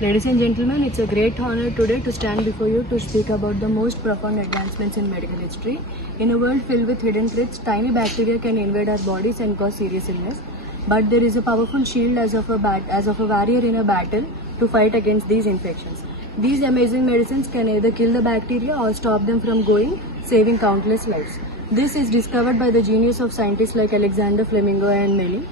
Ladies and gentlemen, it's a great honor today to stand before you to speak about the most profound advancements in medical history. In a world filled with hidden threats, tiny bacteria can invade our bodies and cause serious illness. But there is a powerful shield as of a warrior in a battle to fight against these infections. These amazing medicines can either kill the bacteria or stop them from going, saving countless lives. This is discovered by the genius of scientists like Alexander Fleming and many.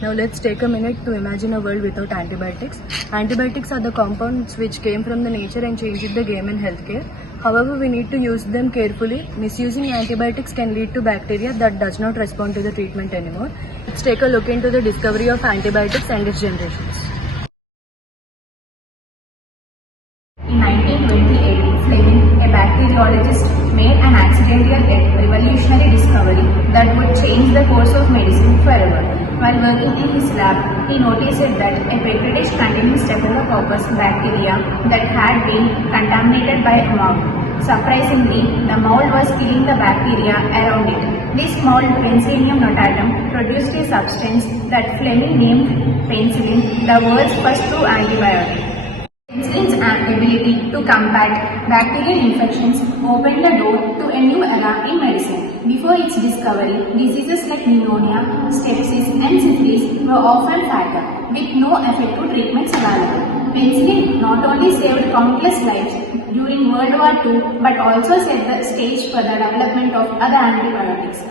Now let's take a minute to imagine a world without antibiotics. Antibiotics are the compounds which came from the nature and changed the game in healthcare. However, we need to use them carefully. Misusing antibiotics can lead to bacteria that does not respond to the treatment anymore. Let's take a look into the discovery of antibiotics and its generations. In 1928, Fleming, a bacteriologist, made an accidental yet revolutionary discovery that would change the course of medicine forever. While working in his lab, he noticed that a petri dish containing Staphylococcus bacteria that had been contaminated by a mold. Surprisingly, the mold was killing the bacteria around it. This mold, Penicillium notatum, produced a substance that Fleming named penicillin, the world's first true antibiotic. Penicillin's ability to combat bacterial infections opened the door to a new era in medicine. Before its discovery, diseases like pneumonia, sepsis, and syphilis were often fatal, with no effective treatments available. Penicillin not only saved countless lives during World War II, but also set the stage for the development of other antibiotics.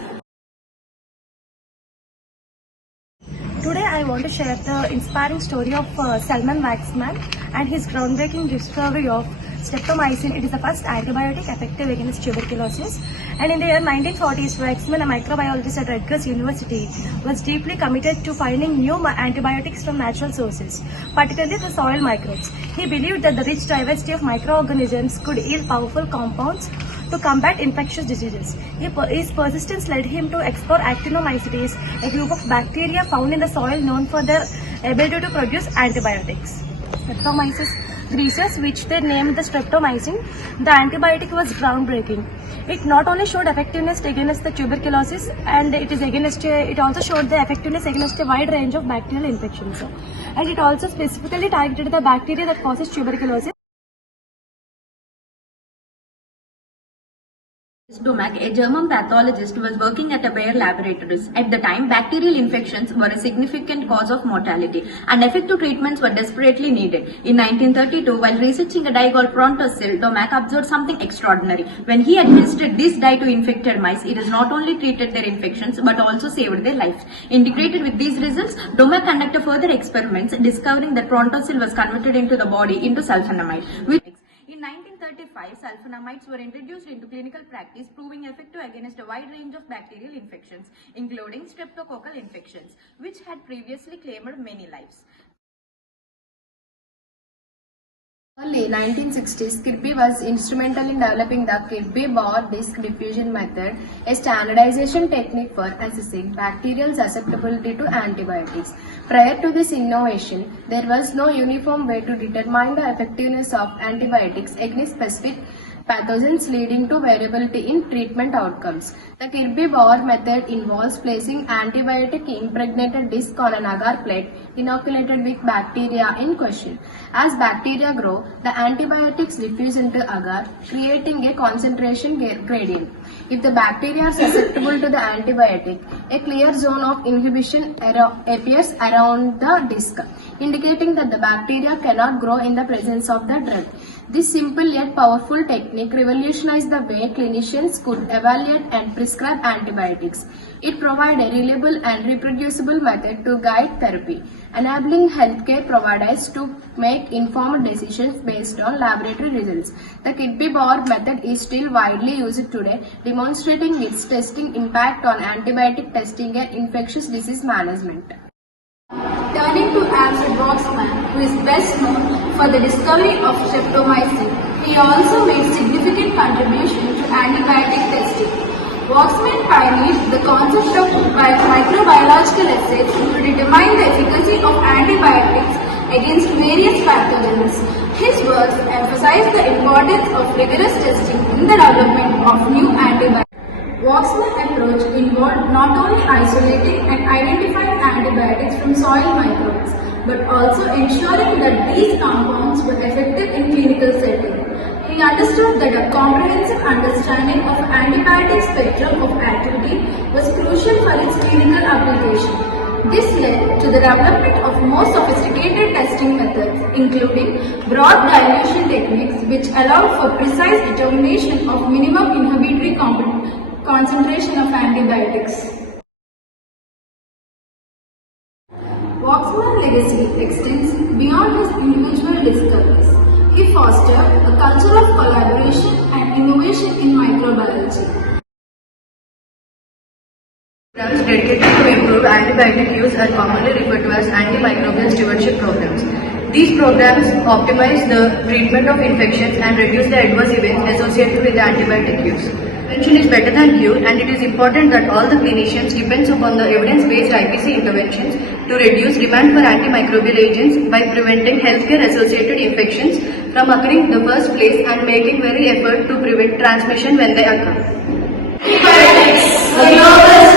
Today I want to share the inspiring story of Salman Waxman and his groundbreaking discovery of streptomycin. It is the first antibiotic effective against tuberculosis. And in the year 1940s, Waxman, a microbiologist at Rutgers University, was deeply committed to finding new antibiotics from natural sources, particularly the soil microbes. He believed that the rich diversity of microorganisms could yield powerful compounds to combat infectious diseases. His persistence led him to explore actinomycetes, a group of bacteria found in the soil known for their ability to produce antibiotics. Streptomyces greases, which they named the streptomycin, the antibiotic was groundbreaking. It not only showed effectiveness against the tuberculosis, and it also showed the effectiveness against a wide range of bacterial infections. And it also specifically targeted the bacteria that causes tuberculosis. Domak, a German pathologist, was working at a Bayer Laboratories. At the time, bacterial infections were a significant cause of mortality, and effective treatments were desperately needed. In 1932, while researching a dye called Prontosil, Domak observed something extraordinary. When he administered this dye to infected mice, it has not only treated their infections but also saved their lives. Integrated with these results, Domak conducted further experiments, discovering that Prontosil was converted into the body into sulfonamide. In 1935, sulfonamides were introduced into clinical practice, proving effective against a wide range of bacterial infections, including streptococcal infections, which had previously claimed many lives. Early 1960s, Kirby was instrumental in developing the Kirby-Bauer disk diffusion method, a standardization technique for assessing bacterial susceptibility to antibiotics. Prior to this innovation, there was no uniform way to determine the effectiveness of antibiotics against specific pathogens, leading to variability in treatment outcomes. The Kirby-Bauer method involves placing antibiotic-impregnated disc on an agar plate inoculated with bacteria in question. As bacteria grow, the antibiotics diffuse into agar, creating a concentration gradient. If the bacteria are susceptible to the antibiotic, a clear zone of inhibition appears around the disc, indicating that the bacteria cannot grow in the presence of the drug. This simple yet powerful technique revolutionized the way clinicians could evaluate and prescribe antibiotics. It provided a reliable and reproducible method to guide therapy, enabling healthcare providers to make informed decisions based on laboratory results. The Kirby-Bauer method is still widely used today, demonstrating its testing impact on antibiotic testing and infectious disease management. Turning to Alfred Waxman, who is best known for the discovery of streptomycin, he also made significant contribution to antibiotic testing. Waxman pioneered the concept of microbiological assays to determine the efficacy of antibiotics against various pathogens. His works emphasized the importance of rigorous testing in the development of new antibiotics. Waxman's approach involved not only isolating and identifying antibiotics from soil microbes, but also ensuring that these compounds were effective in clinical setting. He understood that a comprehensive understanding of antibiotic spectrum of activity was crucial for its clinical application. This led to the development of more sophisticated testing methods, including broad dilution techniques which allowed for precise determination of minimum inhibitory concentration of antibiotics. Waxman's legacy extends beyond his individual discoveries. He fostered a culture of collaboration and innovation in microbiology. Programs dedicated to improve antibiotic use are commonly referred to as antimicrobial stewardship programs. These programs optimize the treatment of infections and reduce the adverse events associated with antibiotic use. Prevention is better than cure, and it is important that all the clinicians depend upon the evidence-based IPC interventions to reduce demand for antimicrobial agents by preventing healthcare-associated infections from occurring in the first place and making every effort to prevent transmission when they occur. Antibiotics, a global